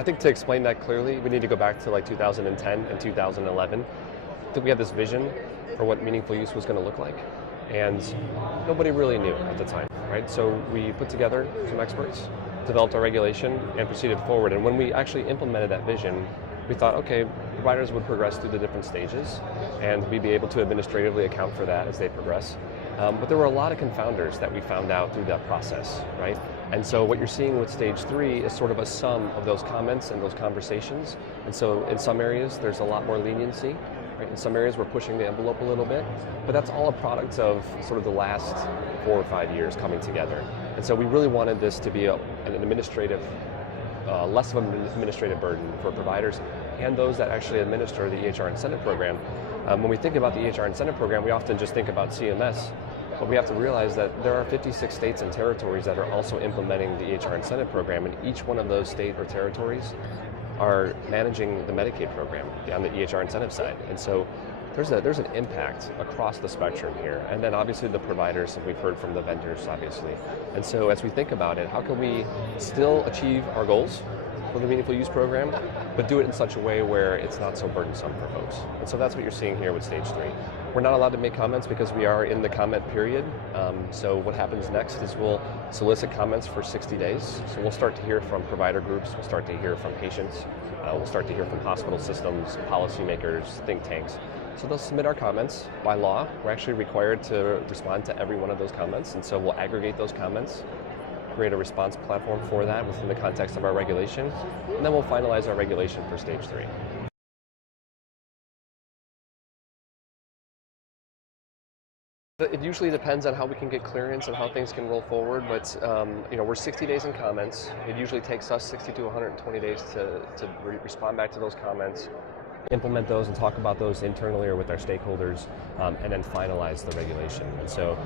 I think to explain that clearly, we need to go back to like 2010 and 2011. I think we had this vision for what meaningful use was going to look like, and nobody really knew at the time, right? So we put together some experts, developed our regulation, and proceeded forward. And when we actually implemented that vision, we thought, okay, providers would progress through the different stages, and we'd be able to administratively account for that as they progress. But there were a lot of confounders that we found out through that process, right? And so what you're seeing with stage 3 is sort of a sum of those comments and those conversations. And so in some areas, there's a lot more leniency, right? In some areas, we're pushing the envelope a little bit, but that's all a product of sort of the last 4 or 5 years coming together. And so we really wanted this to be an administrative, less of an administrative burden for providers and those that actually administer the EHR incentive program. When we think about the EHR incentive program, we often just think about CMS, but we have to realize that there are 56 states and territories that are also implementing the EHR incentive program, and each one of those state or territories are managing the Medicaid program on the EHR incentive side. And so there's an impact across the spectrum here. And then obviously the providers, and we've heard from the vendors, obviously. And so as we think about it, how can we still achieve our goals for the Meaningful Use program, but do it in such a way where it's not so burdensome for folks? And so that's what you're seeing here with stage 3. We're not allowed to make comments because we are in the comment period. So what happens next is we'll solicit comments for 60 days. So we'll start to hear from provider groups, we'll start to hear from patients, we'll start to hear from hospital systems, policymakers, think tanks. So they'll submit our comments. By law, we're actually required to respond to every one of those comments, and so we'll aggregate those comments, create a response platform for that within the context of our regulation, and then we'll finalize our regulation for stage 3. It usually depends on how we can get clearance and how things can roll forward, but we're 60 days in comments. It usually takes us 60 to 120 days to respond back to those comments, implement those and talk about those internally or with our stakeholders, and then finalize the regulation. And so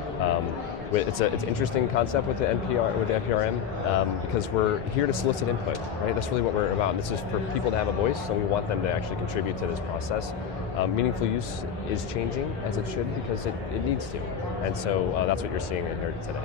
it's an interesting concept with the NPRM, because we're here to solicit input, right? That's really what we're about. And this is for people to have a voice, so we want them to actually contribute to this process. Meaningful use is changing, as it should, because it needs to. And so that's what you're seeing in here today.